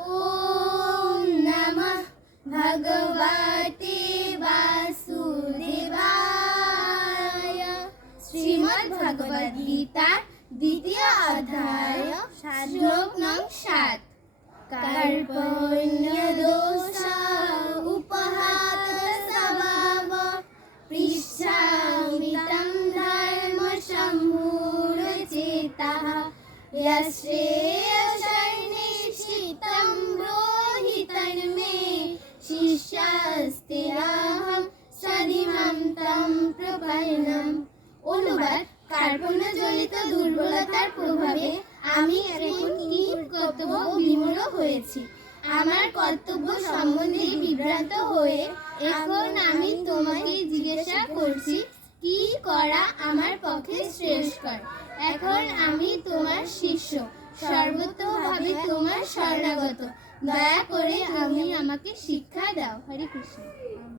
ওম নমঃ ভগবতে বাসুদেবায়। শ্রীমদ্ ভগবদ গীতা দ্বিতীয় অধ্যায় শ্লোক নং 7। কার্পণ্যদোষ উপহাত স্বভাব পৃচ্ছামি तं ধর্ম সম্মূঢ়চেতাঃ यश्रेयसन्निश्चितं ब्रूहि तन्मे শিষ্যাস্তেহম সদিমাম তং প্রপন্নম। অনুবাদ: কার্পণ্যজনিত দুর্বলতার প্রভাবে আমি এখন কি কর্তব্য বিমূঢ় হয়েছি। আমার কর্তব্য সম্বন্ধে বিভ্রান্ত হয়ে এখন আমি তোমাকে জিজ্ঞাসা করছি, কি করা আমার পক্ষে শ্রেয়স্কর। এখন আমি তোমার শিষ্য, সর্বতোভাবে তোমার শরণাগত। দয়া করে আমাকে শিক্ষা দাও। হরে কৃষ্ণ।